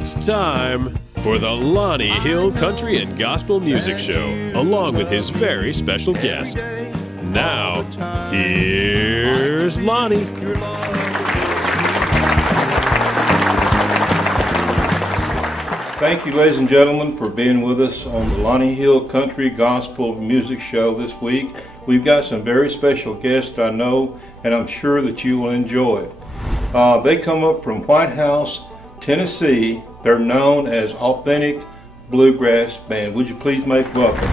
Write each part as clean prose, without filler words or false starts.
It's time for the Lonnie Hill Country and Gospel Music Show, along with his very special guest. Now, here's Lonnie. Thank you, ladies and gentlemen, for being with us on the Lonnie Hill Country Gospel Music Show this week. We've got some very special guests I know, and I'm sure that you will enjoy. They come up from White House, Tennessee. They're known as Authentic Bluegrass Band. Would you please make welcome?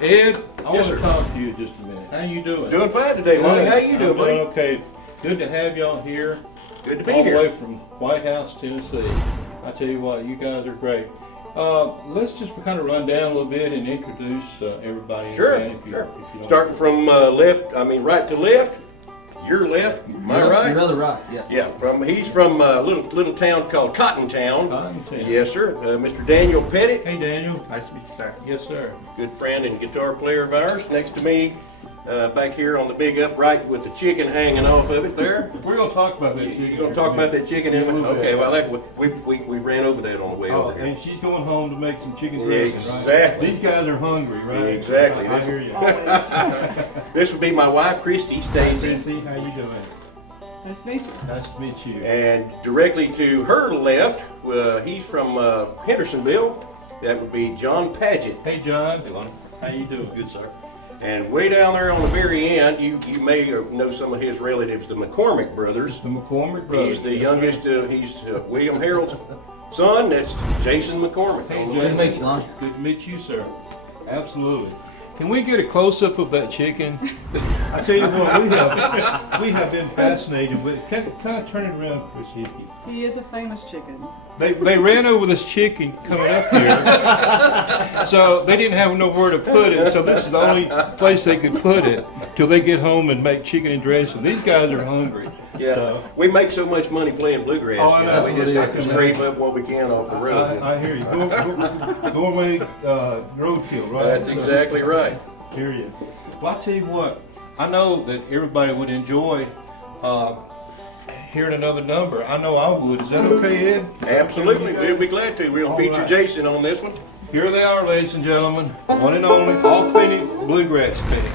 Ed, I want to talk to you just a minute. How you doing? Doing fine today, Lonnie. How you doing, buddy? Okay. Good to have y'all here. Good to be all here. All the way from White House, Tennessee. I tell you what, you guys are great. Let's just kind of run down a little bit and introduce everybody. Sure, if you Starting from right to left. Your left, my right. Your other right, yeah. Yeah, he's from a little town called Cottontown. Cottontown. Yes, sir. Mr. Daniel Pettit. Hey, Daniel. Nice to meet you, sir. Yes, sir. Good friend and guitar player of ours. Next to me, back here on the big upright with the chicken hanging off of it there. We're going to talk about that chicken. You're going to talk about that chicken in a minute? Okay, well, we ran over that on the way over here. And she's going home to make some chicken dressing, right? Exactly. These guys are hungry, right? Exactly. I hear you. This would be my wife, Christy Stacy. Stacy, how you doing? Nice to meet you. Nice to meet you. And directly to her left, he's from Hendersonville. That would be John Paget. Hey, John. Hey, Lonnie. How you doing? Good, sir. And way down there on the very end, you may know some of his relatives, the McCormick brothers. The McCormick brothers. He's the youngest. He's William Harold's son. That's Jason McCormick. Hey, Good to meet you, Lonnie. Good to meet you, sir. Absolutely. Can we get a close-up of that chicken? I tell you what, we have been fascinated with it. Kind of turn it around, Chrissy. He is a famous chicken. They ran over this chicken coming up here, so they didn't have nowhere to put it. So this is the only place they could put it till they get home and make chicken and dressing. These guys are hungry. Yeah, so. We make so much money playing bluegrass. Oh, I know. We just have to scrape up what we can off the road. I hear you. Gourmet roadkill, right? That's exactly right. Hear you. Well, I tell you what, I know that everybody would enjoy hearing another number. I know I would. Is that okay, Ed? Absolutely. We'll be glad to. We'll feature right. Jason on this one. Here they are, ladies and gentlemen. One and only, authentic bluegrass picking.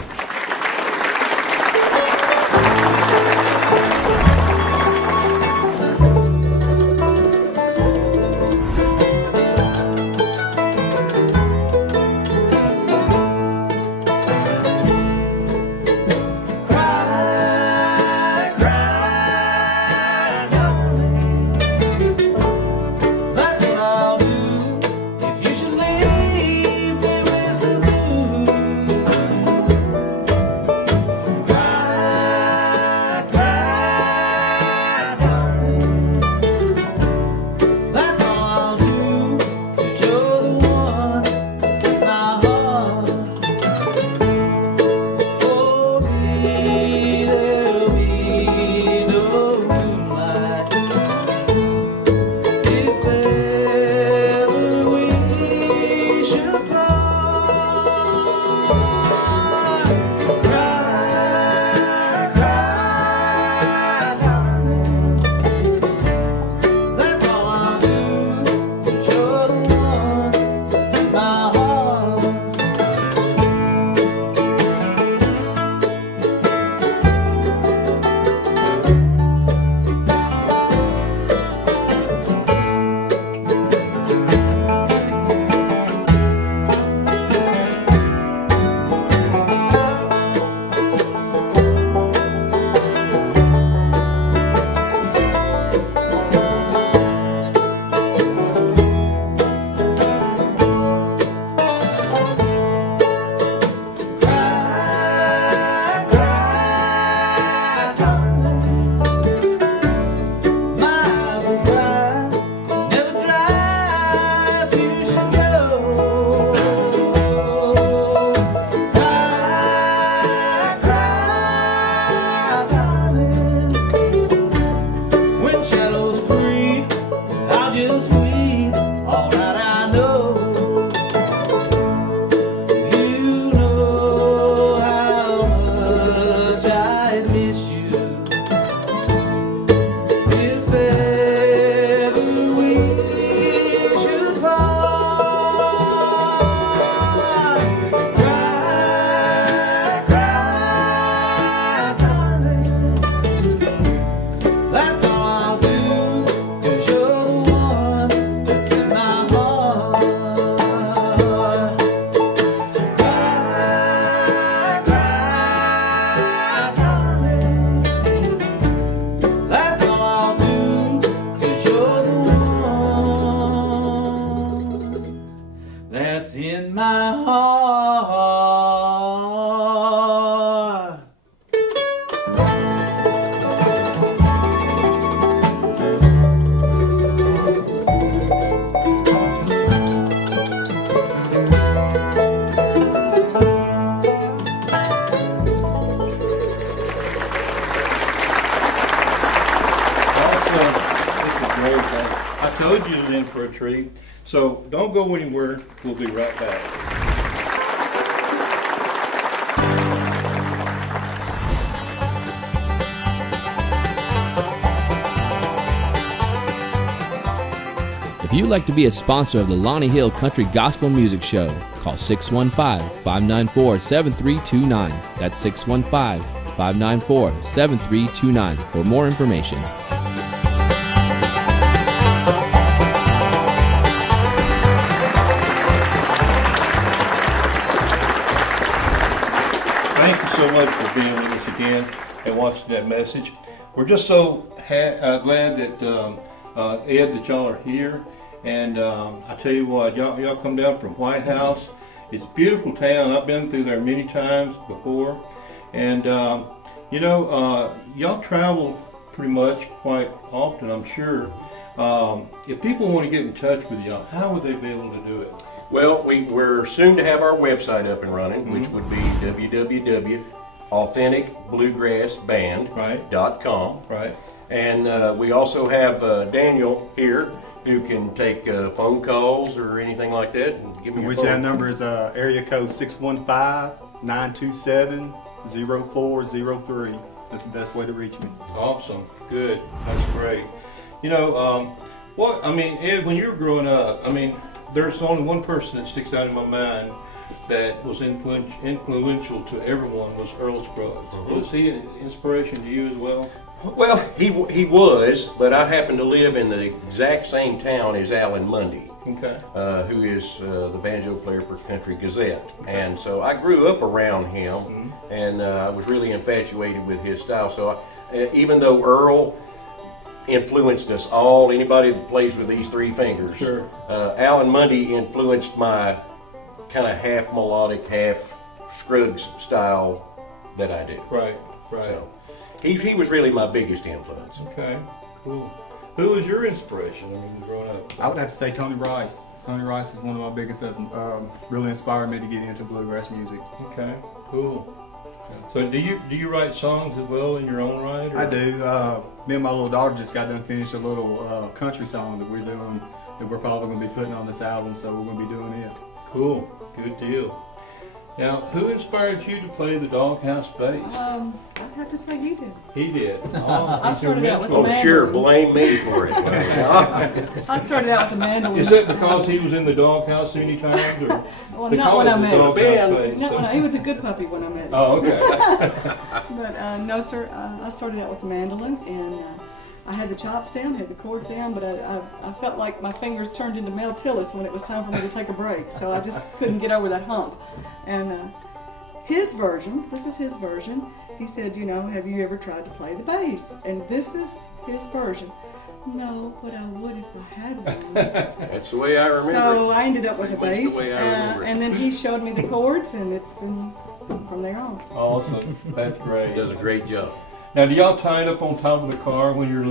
I told you you're in for a treat. So don't go anywhere. We'll be right back. If you'd like to be a sponsor of the Lonnie Hill Country Gospel Music Show, call 615-594-7329. That's 615-594-7329 for more information. weekend and watching that message. We're just so glad that Ed, that y'all are here. And I tell you what, y'all come down from White House. It's a beautiful town. I've been through there many times before. And you know, y'all travel pretty much quite often, I'm sure. If people want to get in touch with y'all, how would they be able to do it? Well, we're soon to have our website up and running, which would be www.authenticbluegrassband.com. Right. And we also have Daniel here who can take phone calls or anything like that. And give me your Which phone. our number is area code 615-927-0403. That's the best way to reach me. Awesome. Good. That's great. You know, Ed, when you were growing up, I mean, there's only one person that sticks out in my mind that was influential to everyone was Earl Scruggs. Was he an inspiration to you as well? Well, he was, but I happen to live in the exact same town as Alan Mundy, Okay. who is the banjo player for Country Gazette. And so I grew up around him, and I was really infatuated with his style. So even though Earl influenced us all, anybody that plays with these three fingers, Sure. Alan Mundy influenced my kind of half melodic, half Scruggs style that I do. Right. Right. So he was really my biggest influence. Okay. Cool. Who was your inspiration? I mean, growing up. I would have to say Tony Rice. Tony Rice is one of my biggest, really inspired me to get into bluegrass music. Okay. Cool. So do you write songs as well in your own right? Or? I do. Me and my little daughter just got done finished a little country song that we're doing, that we're probably going to be putting on this album, so we're going to be doing it. Cool. Good deal. Now, who inspired you to play the doghouse bass? I'd have to say he did. He did. Oh, I started out with the Oh, mandolin. sure, blame me for it. I started out with the mandolin. Is that because he was in the doghouse many times, or Well, they not call when it I the met him. doghouse bass? No, he was a good puppy when I met him. Oh, okay. But no, sir, I started out with the mandolin, and I had the chops down, had the chords down, but I felt like my fingers turned into Mel Tillis when it was time for me to take a break, so I just couldn't get over that hump. And his version, this is his version, he said, you know, have you ever tried to play the bass? And this is his version. No, but I would if I had one. That's the way I remember So it. I ended up with a Pretty much bass, the way I remember it. and then he showed me the chords, and it's been from there on. Awesome. That's great. He does a great job. Now, do y'all tie it up on top of the car when you're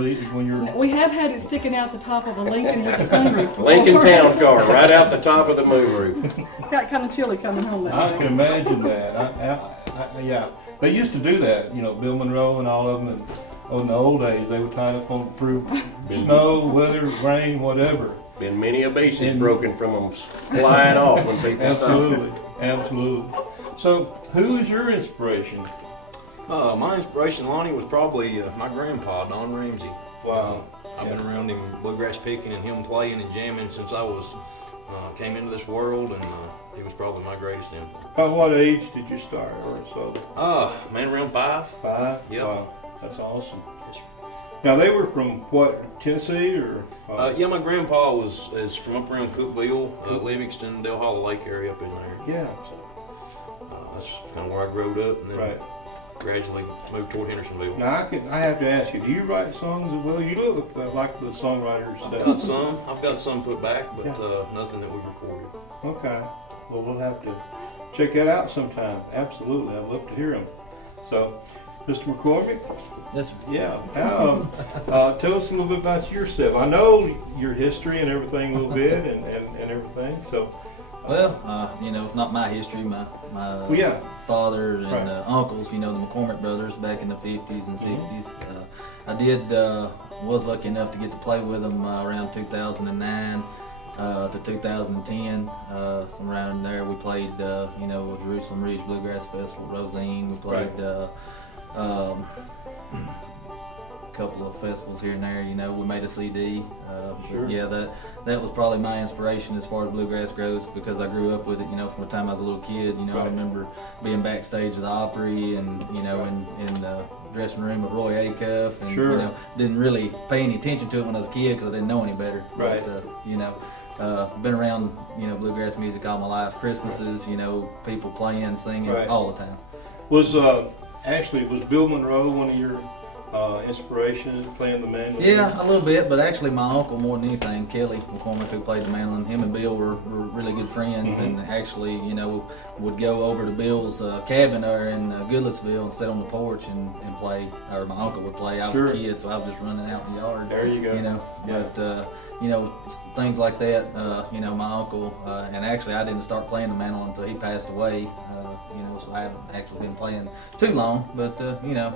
We have had it sticking out the top of a Lincoln with a sunroof. Lincoln Town Car, right out the top of the moonroof. Got kind of chilly coming home that I night. can imagine that. Yeah, they used to do that. You know, Bill Monroe and all of them. And in the old days, they would tie it up on through snow, weather, rain, whatever. Been many a bass is broken from them flying off when people Absolutely, absolutely. So, who is your inspiration? My inspiration, Lonnie, was probably my grandpa, Don Ramsey. Wow. I've been around him bluegrass picking and him playing and jamming since I was came into this world, and he was probably my greatest influence. By what age did you start, or so? Man, around 5. 5? Yep. Wow, that's awesome. Now, they were from what, Tennessee, or? Yeah, my grandpa is from up around Cookville, Livingston, Del Hollow Lake area up in there. Yeah. So that's kind of where I grew up, and then Right. gradually moved toward Hendersonville. Now, I have to ask you, do you write songs as well? You look like the songwriters. I've got some put back, but nothing that we recorded. Okay. Well, we'll have to check that out sometime. Absolutely. I'd love to hear them. So, Mr. McCormick? Yes, sir. Yeah. Tell us a little bit about yourself. I know your history and everything a little bit and everything. So, Well, you know, not my history. My father and uncles, you know, the McCormick brothers back in the 50s and 60s. I was lucky enough to get to play with them around 2009 to 2010. Somewhere around there, we played, you know, Jerusalem Ridge Bluegrass Festival, Rosine. We played a couple of festivals here and there. You know, we made a CD. Sure. Yeah, that was probably my inspiration as far as bluegrass goes, because I grew up with it. You know, from the time I was a little kid. You know, I remember being backstage at the Opry, and you know, in the dressing room of Roy Acuff, and you know, didn't really pay any attention to it when I was a kid because I didn't know any better. Right. But you know, been around, you know, bluegrass music all my life. Christmases, you know, people playing, singing all the time. Was Actually, was Bill Monroe one of your inspirations playing the mandolin? Yeah, a little bit, but actually my uncle more than anything, Kelly McCormick, who played the mandolin, him and Bill were really good friends, and actually, you know, would go over to Bill's cabin there in Goodlettsville and sit on the porch and play, or my uncle would play. I was a kid, so I was just running out in the yard. There you go. You know, but you know, things like that, you know, my uncle, and actually I didn't start playing the mandolin until he passed away, you know, so I haven't actually been playing too long, but, you know,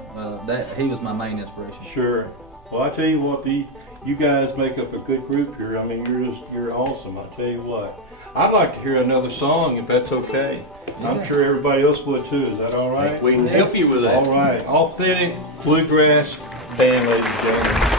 that he was my main inspiration. Sure. Well, I tell you what, you guys make up a good group here. I mean, you're awesome, I tell you what. I'd like to hear another song, if that's okay. Yeah. I'm sure everybody else would too. Is that all right? We can help you with that. All right. Authentic Bluegrass band, ladies and gentlemen.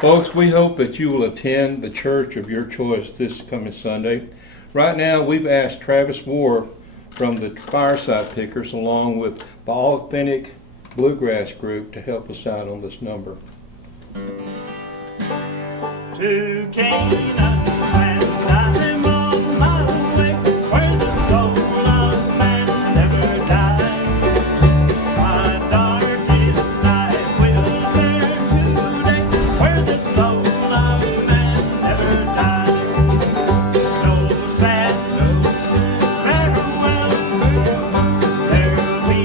Folks, we hope that you will attend the church of your choice this coming Sunday. Right now, we've asked Travis Ward from the Fireside Pickers along with the Authentic Bluegrass group to help us out on this number. To Canaan, and I'm on my way, where the soul of man never dies. My darkest night will dare today, where the soul of man never dies. No sad, no farewell, there'll be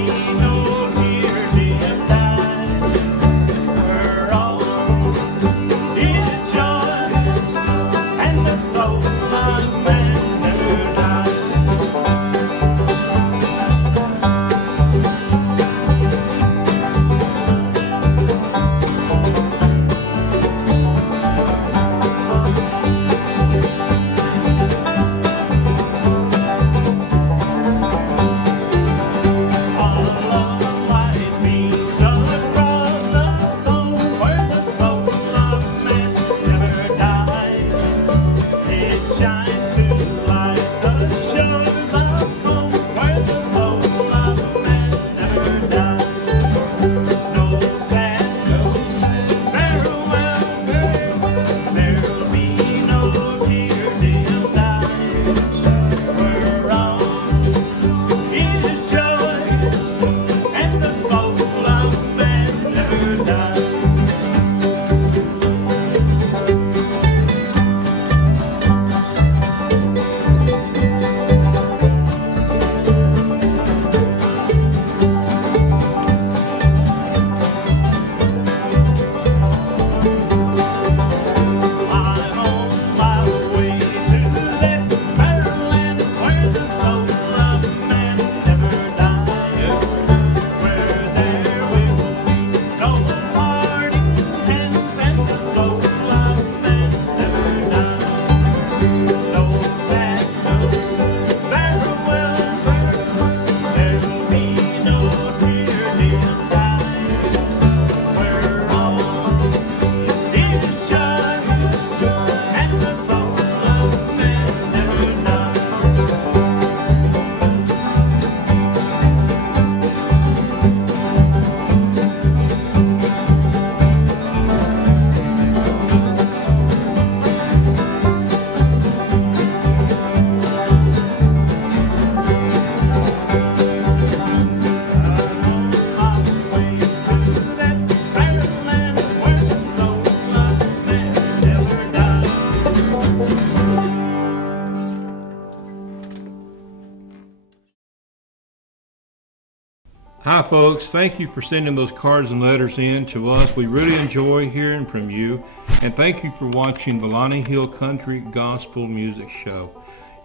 folks, thank you for sending those cards and letters in to us. We really enjoy hearing from you. And thank you for watching the Lonnie Hill Country Gospel Music Show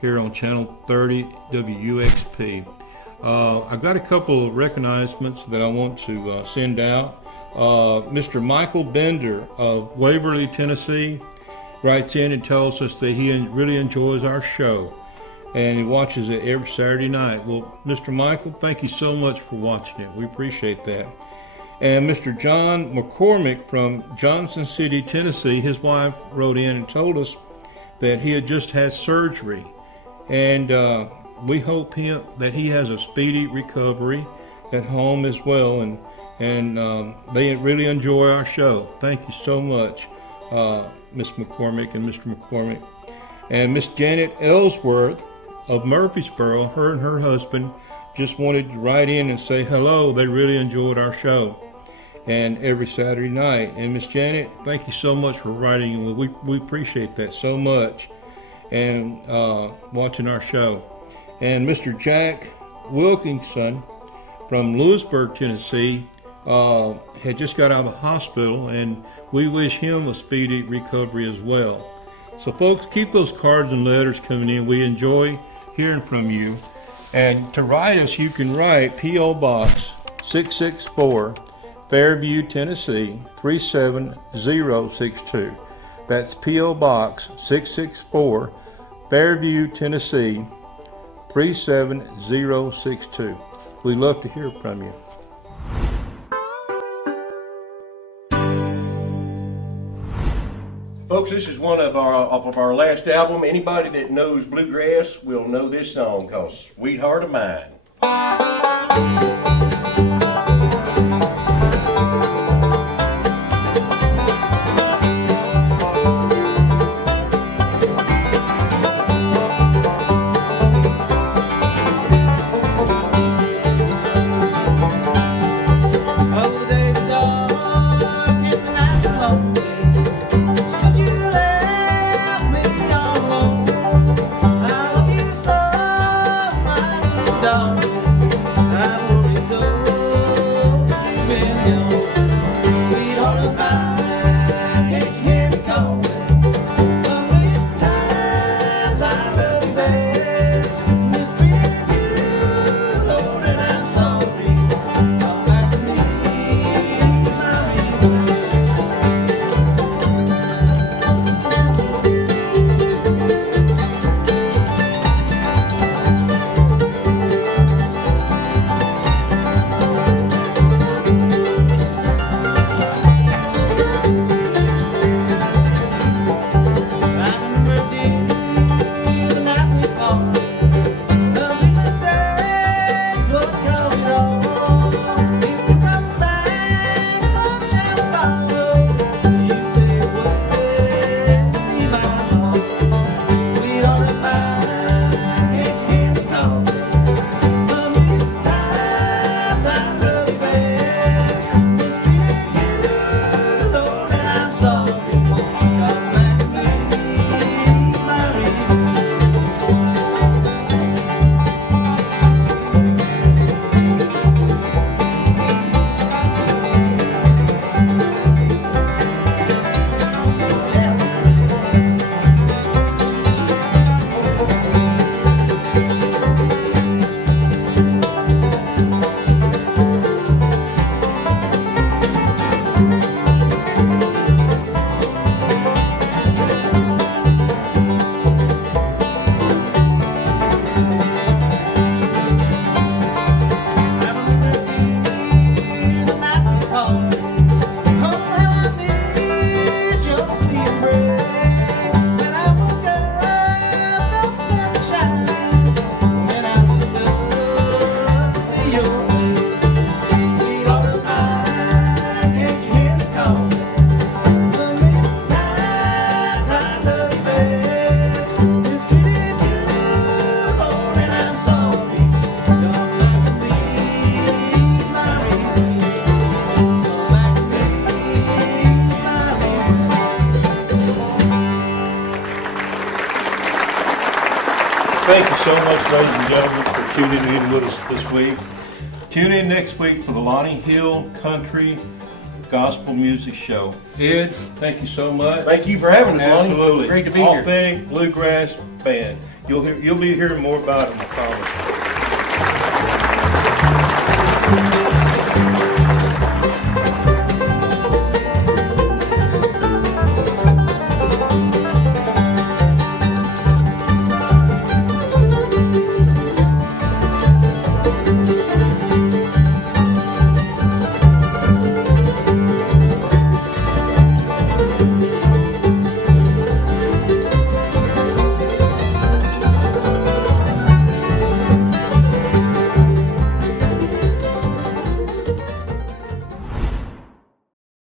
here on Channel 30 WUXP. I've got a couple of recognisements that I want to send out. Mr. Michael Bender of Waverly, Tennessee writes in and tells us that he really enjoys our show and he watches it every Saturday night. Well, Mr. Michael, thank you so much for watching it. We appreciate that. And Mr. John McCormick from Johnson City, Tennessee, his wife wrote in and told us that he had just had surgery. And we hope that he has a speedy recovery at home as well. And they really enjoy our show. Thank you so much, Miss McCormick and Mr. McCormick. And Miss Janet Ellsworth of Murfreesboro, her and her husband just wanted to write in and say hello. They really enjoyed our show and every Saturday night. And Miss Janet, thank you so much for writing. We appreciate that so much and watching our show. And Mr. Jack Wilkinson from Lewisburg, Tennessee, had just got out of the hospital, and we wish him a speedy recovery as well. So folks, keep those cards and letters coming in. We enjoy hearing from you. And to write us, you can write P.O. Box 664, Fairview, Tennessee 37062. That's P.O. Box 664, Fairview, Tennessee 37062. We'd love to hear from you. Folks, this is one of our last album. Anybody that knows Bluegrass will know this song called Sweetheart of Mine. Thank you so much, ladies and gentlemen, for tuning in with us this week. Tune in next week for the Lonnie Hill Country Gospel Music Show. Ed, thank you so much. Thank you for having us, Lonnie. Absolutely. Great to be here. Authentic Bluegrass band. You'll be hearing more about them, I promise.